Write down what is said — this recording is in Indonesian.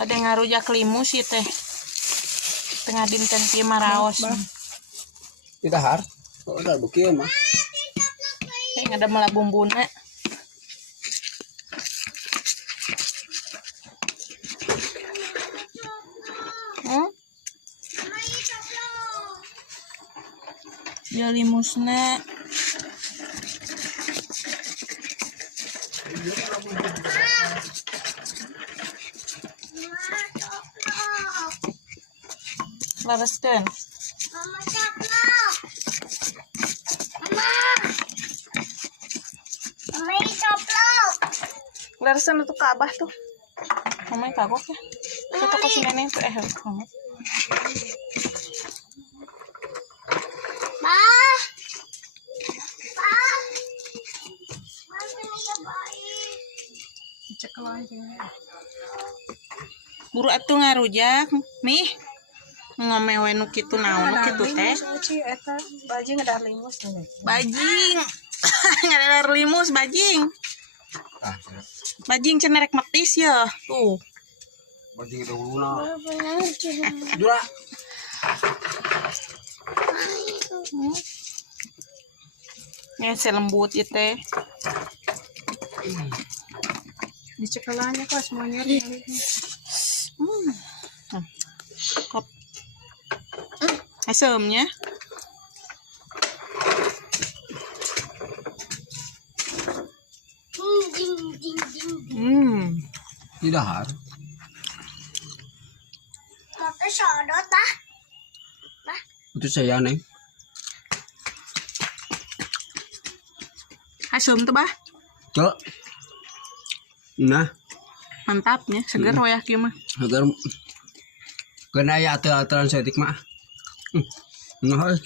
Bade ngarujak limus ieu teh. Tengah dinten pieu maraos. Tidak har. Oh, udah bukti mah. Kayak ada malah bumbuna. Ya limusna. Lareskeun. Mama coplok. Mama coplok. Laresan itu ke abah tuh. Mamanya kagok ya. Kita ke si nenek tuh mama. Bah. Bah. Mama ya baik. Cek lagi. Buru atuh ngarujak. Nih. Ngomewe nu kitu naon nu kitu teh. Eta bajing ada limus. Bajing. Ngadar limus bajing. Ah, Bajing cenerek metis ya. Tuh. bajing itu uluna. Dura. Ya selembut itu teh. Dicekelannya kok semuanya. Kop. Asemnya. Tidak har. Mata sodot bah. Itu saya neng. Asem tuh bah. Cok. Nah, Mantapnya, seger wayak ieu mah. agar kena ya aturan setik mah. Nah,